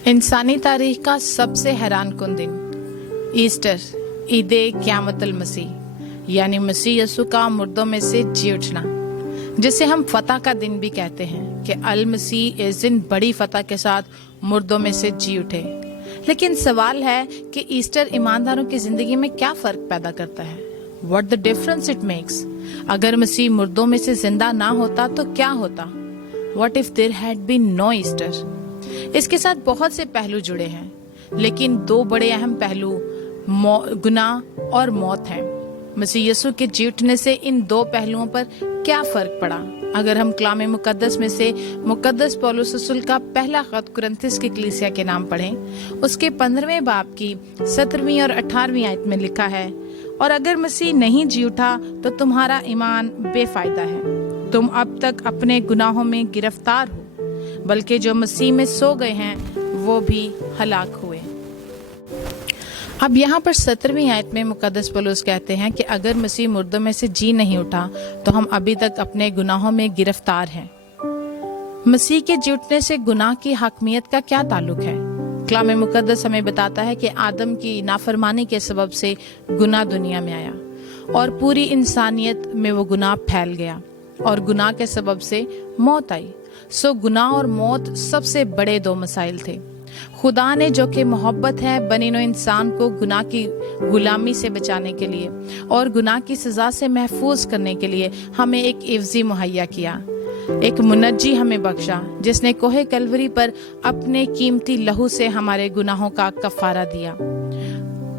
इंसानी तारीख का सबसे हैरान कुन दिन ईस्टर, ईद क़यामतुल मसीह यानी मसीह यसु का मुर्दों में से जी उठना, जिसे हम फतह का दिन भी कहते हैं कि अल मसीह इस दिन बड़ी फतह के साथ मुर्दों में से जी उठे। लेकिन सवाल है कि ईस्टर ईमानदारों की जिंदगी में क्या फर्क पैदा करता है? What the difference it makes? अगर मसीह मुर्दों में से जिंदा ना होता तो क्या होता? What if there had been no Easter? इसके साथ बहुत से पहलू जुड़े हैं, लेकिन दो बड़े अहम पहलू गुनाह और मौत हैं। मसीह यीशु के जी उठने से इन दो पहलुओं पर क्या फर्क पड़ा? अगर हम कलाम मुकद्दस में से मुकद्दस पौलुस रसूल का पहला खत कुरिन्थियों की कलीसिया के नाम पढ़ें, उसके 15वें बाब की 17वीं और 18वीं आयत में लिखा है, और अगर मसीह नहीं जी उठा तो तुम्हारा ईमान बेफायदा है, तुम अब तक अपने गुनाहों में गिरफ्तार हो, बल्कि जो मसीह में सो गए हैं वो भी हलाक हुए। अब यहाँ पर 17वीं आयत में मुकद्दस पौलुस कहते हैं कि अगर मसीह मुर्दों में से जी नहीं उठा तो हम अभी तक अपने गुनाहों में गिरफ्तार हैं। मसीह के जी उठने से गुनाह की हकमियत का क्या ताल्लुक है? कलाम मुकद्दस हमें बताता है कि आदम की नाफरमानी के सबब से गुनाह दुनिया में आया और पूरी इंसानियत में वो गुनाह फैल गया और गुनाह के सबब से मौत आई। सो गुनाह और मौत सबसे बड़े दो मसाइल थे। खुदा ने जो कि मोहब्बत है बनी नौ इंसान को गुनाह की गुलामी से बचाने के लिए और गुनाह की सजा से महफूज करने के लिए हमें एक इवजी मुहैया किया, एक मुनज्जी हमें बख्शा, जिसने कोहे कलवरी पर अपने कीमती लहू से हमारे गुनाहों का कफारा दिया।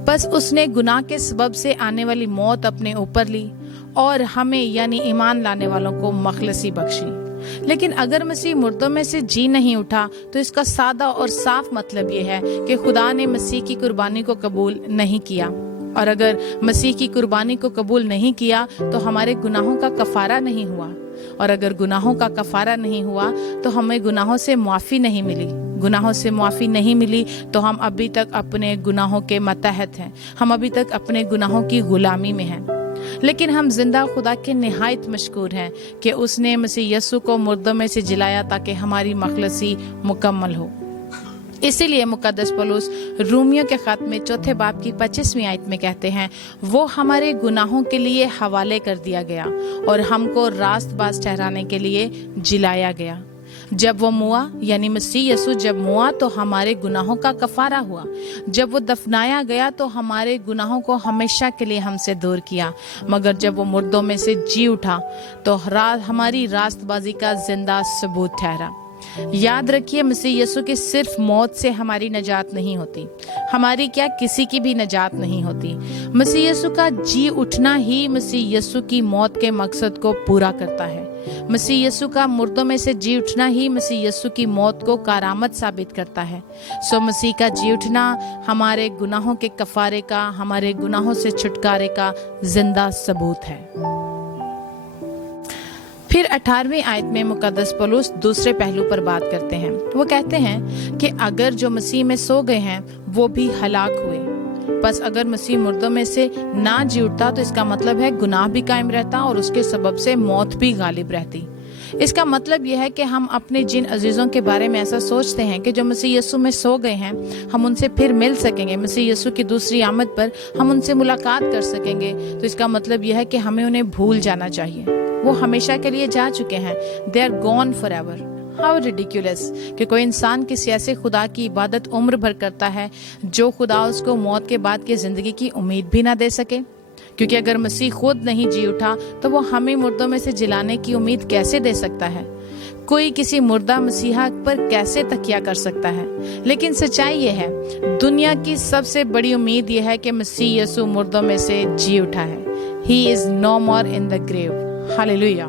बस उसने गुनाह के सबब से आने वाली मौत अपने ऊपर ली और हमें यानी ईमान लाने वालों को मखलसी बख्शी। लेकिन अगर मसीह मुर्दों में से जी नहीं उठा तो इसका सादा और साफ मतलब ये है कि खुदा ने मसीह की कुर्बानी को कबूल नहीं किया, और अगर मसीह की कुर्बानी को कबूल नहीं किया तो हमारे गुनाहों का कफारा नहीं हुआ, और अगर गुनाहों का कफारा नहीं हुआ तो हमें गुनाहों से मुआफ़ी नहीं मिली। गुनाहों से मुआफ़ी नहीं मिली तो हम अभी तक अपने गुनाहों के मतहत हैं, हम अभी तक अपने गुनाहों की गुलामी में हैं। लेकिन हम जिंदा खुदा के निहायत मशकूर हैं कि उसने मसीह यीशु को मुर्दों में से जिलाया ताकि हमारी मखलसी मुकम्मल हो। इसीलिए मुकद्दस पौलुस रोमियो के खत में 4 बाब की 25वीं आयत में कहते हैं, वो हमारे गुनाहों के लिए हवाले कर दिया गया और हमको रास्तबाज ठहराने के लिए जिलाया गया। जब वो मुआ यानी मसीह यीशु जब मुआ तो हमारे गुनाहों का कफारा हुआ। जब वो दफनाया गया तो हमारे गुनाहों को हमेशा के लिए हमसे दूर किया। मगर जब वो मुर्दों में से जी उठा तो हमारी रास्तबाजी का जिंदा सबूत ठहरा। याद रखिए, मसीह यीशु की सिर्फ मौत से हमारी नजात नहीं होती, हमारी क्या किसी की भी नजात नहीं होती। मसीह यीशु का जी उठना ही मसीह यीशु की मौत के मकसद को पूरा करता है। मसीह यीशु का मुर्दों में से जी उठना ही मसीह यीशु की मौत को कारामत साबित करता है। सो मसीह का जी उठना हमारे गुनाहों के कफारे का, हमारे गुनाहों से छुटकारे का जिंदा सबूत है। फिर 18वीं आयत में मुकद्दस पौलुस दूसरे पहलू पर बात करते हैं। वो कहते हैं कि अगर जो मसीह में सो गए हैं वो भी हलाक हुए। बस अगर मसीह मुर्दों में से ना जी उठता तो इसका मतलब है गुनाह भी कायम रहता और उसके सबब से मौत भी गालिब रहती। इसका मतलब यह है कि हम अपने जिन अजीजों के बारे में ऐसा सोचते हैं कि जो मसीह यीशु में सो गए हैं, हम उनसे फिर मिल सकेंगे, मसीह यीशु की दूसरी आमद पर हम उनसे मुलाकात कर सकेंगे, तो इसका मतलब यह है कि हमें उन्हें भूल जाना चाहिए। वो हमेशा के लिए जा चुके हैं, they are gone forever. How ridiculous कि कोई इंसान किसी ऐसे खुदा की इबादत उम्र भर करता है जो खुदा उसको मौत के बाद की जिंदगी की उम्मीद भी ना दे सके। क्योंकि अगर मसीह खुद नहीं जी उठा तो वो हमें मुर्दों में से जिलाने की उम्मीद कैसे दे सकता है? कोई किसी मुर्दा मसीहा पर कैसे तकिया कर सकता है? लेकिन सच्चाई ये है, दुनिया की सबसे बड़ी उम्मीद यह है कि मसीह यीशु मुर्दों में से जी उठा है। He is no more in the grave. Hallelujah.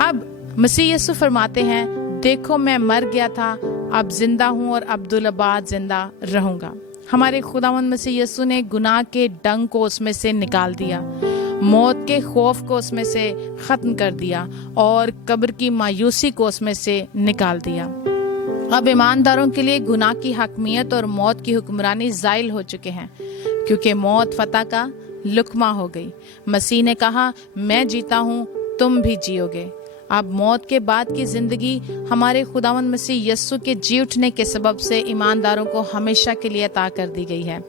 अब मसीह यीशु फरमाते हैं, देखो मैं मर गया था, अब जिंदा हूं और अब्दुल-अबाद जिंदा रहूंगा। हमारे खुदावंद मसीह यीशु ने गुनाह के डंग को उसमें से निकाल दिया, मौत के खौफ को उसमें से खत्म कर दिया और कब्र की मायूसी को उसमें से निकाल दिया। अब ईमानदारों के लिए गुनाह की हकमियत और मौत की हुक्मरानी ज़ाइल हो चुके हैं, क्योंकि मौत फतह का लुकमा हो गई। मसीह ने कहा, मैं जीता हूँ, तुम भी जियोगे। अब मौत के बाद की जिंदगी हमारे खुदावंद मसीह यस्सु के जी उठने के सबब से ईमानदारों को हमेशा के लिए अता कर दी गई है।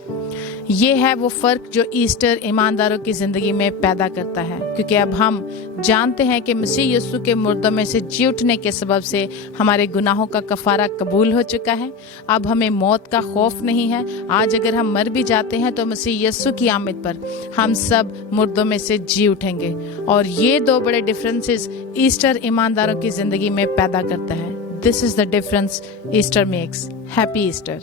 ये है वो फर्क जो ईस्टर ईमानदारों की जिंदगी में पैदा करता है, क्योंकि अब हम जानते हैं कि मसीह यस्सु के मुर्दों में से जी उठने के सबब से हमारे गुनाहों का कफारा कबूल हो चुका है। अब हमें मौत का खौफ नहीं है। आज अगर हम मर भी जाते हैं तो मसीह यस्सु की आमद पर हम सब मुर्दों में से जी उठेंगे। और ये दो बड़े डिफरेंसेस ईस्टर ईमानदारों की जिंदगी में पैदा करता है। This is the difference Easter makes. Happy Easter.